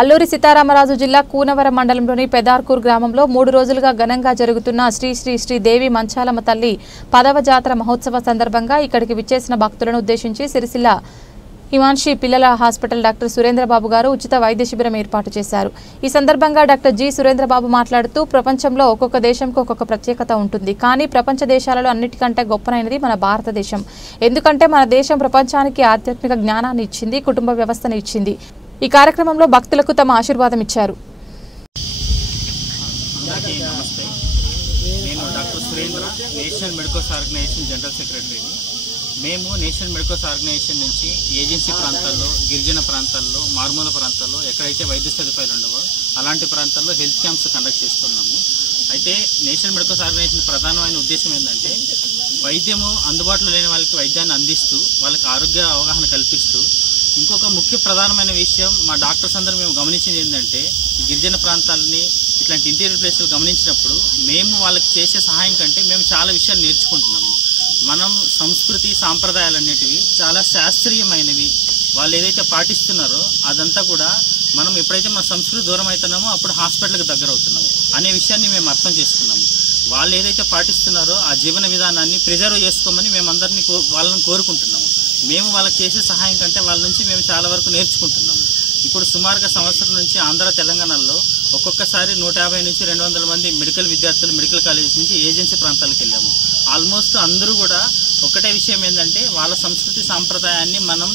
అల్లూరి సీతారామరాజు జిల్లా కూనవరం మండలంలోని పెదార్కూర్ గ్రామంలో 3 రోజులుగా ఘనంగా జరుగుతున్న శ్రీ శ్రీ శ్రీ దేవి మంచాలమ్మ తల్లి 10వ జాతర మహోత్సవ సందర్భంగా ఇక్కడికి విచ్చేసిన భక్తులను ఉద్దేశించి సిరిసిల్ల హిమాన్షి పిల్లల హాస్పిటల్ డాక్టర్ సురేంద్రబాబు గారు ఉచిత వైద్య శిబిరం ఏర్పాటు చేశారు। ఈ సందర్భంగా డాక్టర్ జి సురేంద్రబాబు మాట్లాడుతూ ప్రపంచంలో ఒక్కొక్క దేశంకు ఒక్కొక్క ప్రత్యేకత ఉంటుంది, కానీ ప్రపంచ దేశాలలో అన్నిటికంటే గొప్పనైనది మన భారతదేశం। ఎందుకంటే మన దేశం ప్రపంచానికి ఆధ్యాత్మిక జ్ఞానాన్ని ఇచ్చింది, కుటుంబ వ్యవస్థను ఇచ్చింది। ఈ కార్యక్రమంలో భక్తులకు తమ ఆశీర్వాదం ఇచ్చారు। National medicals organization general secretary. మేము నేషనల్ మెడికల్స్ ఆర్గనైజేషన్ నుంచి ఏజెన్సీ ప్రాంతాల్లో, గిరిజన ప్రాంతాల్లో, మారుమూల ప్రాంతాల్లో ఎక్కడైతే వైద్య సదుపాయాలు ఉండవో అలాంటి ప్రాంతాల్లో హెల్త్ క్యాంప్స్ కండక్ట్ చేస్తున్నాము। అయితే నేషనల్ మెడికల్స్ ఆర్గనైజేషన్ ప్రధానమైన ఉద్దేశం ఏంటంటే వైద్యము అందుబాటులో లేని వాళ్ళకి వైద్యాన్ని అందిస్తూ వాళ్ళకి ఆరోగ్య అవగాహన కల్పిస్తూ, ఇంకొక ముఖ్య ప్రధానమైన విషయం మా డాక్టర్స్ అందరూ మేము గమనించింది ఏంటంటే గిరిజన ప్రాంతాలని ఇట్లాంటి ఇంటీరియర్ ప్లేసులు గమనించినప్పుడు మేము వాళ్ళకి చేసే సహాయం కంటే మేము చాలా విషయాలు నేర్చుకుంటున్నాము। మనం సంస్కృతి సాంప్రదాయాలు అనేటివి చాలా శాస్త్రీయమైనవి, వాళ్ళు ఏదైతే పాటిస్తున్నారో అదంతా కూడా మనం ఎప్పుడైతే మన సంస్కృతి దూరం అవుతున్నామో అప్పుడు హాస్పిటల్కి దగ్గర అవుతున్నాము అనే విషయాన్ని మేము అర్థం చేసుకున్నాము। వాళ్ళు ఏదైతే పాటిస్తున్నారో ఆ జీవన విధానాన్ని ప్రిజర్వ్ చేసుకోమని మేమందరినీ వాళ్ళని కోరుకుంటున్నాము। మేము వాళ్ళకి చేసే సహాయం కంటే వాళ్ళ నుంచి మేము చాలా వరకు నేర్చుకుంటున్నాము। ఇప్పుడు సుమారుగా సంవత్సరం నుంచి ఆంధ్ర తెలంగాణలో ఒక్కొక్కసారి 150 నుంచి 200 మంది మెడికల్ విద్యార్థులు మెడికల్ కాలేజెస్ నుంచి ఏజెన్సీ ప్రాంతాలకు వెళ్ళాము। ఆల్మోస్ట్ అందరూ కూడా ఒకటే విషయం ఏంటంటే వాళ్ళ సంస్కృతి సాంప్రదాయాన్ని మనం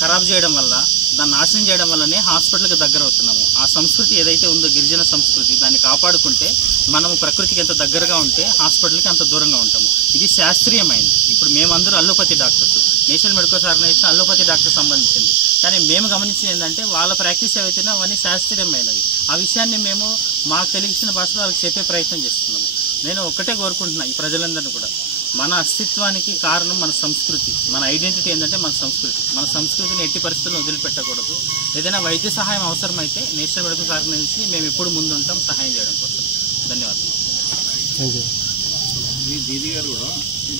ఖరాబ్ చేయడం వల్ల, దాన్ని నాశనం చేయడం వల్లనే హాస్పిటల్కి దగ్గర అవుతున్నాము। ఆ సంస్కృతి ఏదైతే ఉందో గిరిజన సంస్కృతి, దాన్ని కాపాడుకుంటే మనము ప్రకృతికి ఎంత దగ్గరగా ఉంటే హాస్పిటల్కి అంత దూరంగా ఉంటాము। ఇది శాస్త్రీయమైంది। ఇప్పుడు మేమందరూ allopathy doctors, national medicals organization allopathy doctor సంబంధించింది, కానీ మేము గమనించింది ఏంటంటే వాళ్ళ ప్రాక్టీస్ ఏవైతేనో అవన్నీ శాస్త్రీయమైనవి। ఆ విషయాన్ని మేము మాకు తెలిసిన భాషలో వాళ్ళకి చెప్పే ప్రయత్నం చేస్తున్నాము। నేను ఒక్కటే కోరుకుంటున్నా ఈ ప్రజలందరినీ కూడా, మన అస్తిత్వానికి కారణం మన సంస్కృతి, మన ఐడెంటిటీ ఏంటంటే మన సంస్కృతి। మన సంస్కృతిని ఎట్టి పరిస్థితుల్లో వదిలిపెట్టకూడదు। ఏదైనా వైద్య సహాయం అవసరమైతే నేషనల్ మెడికల్ ఆర్గనైజేషన్ మేము ఎప్పుడు ముందుంటాం సహాయం చేయడం కోసం। ధన్యవాదాలు।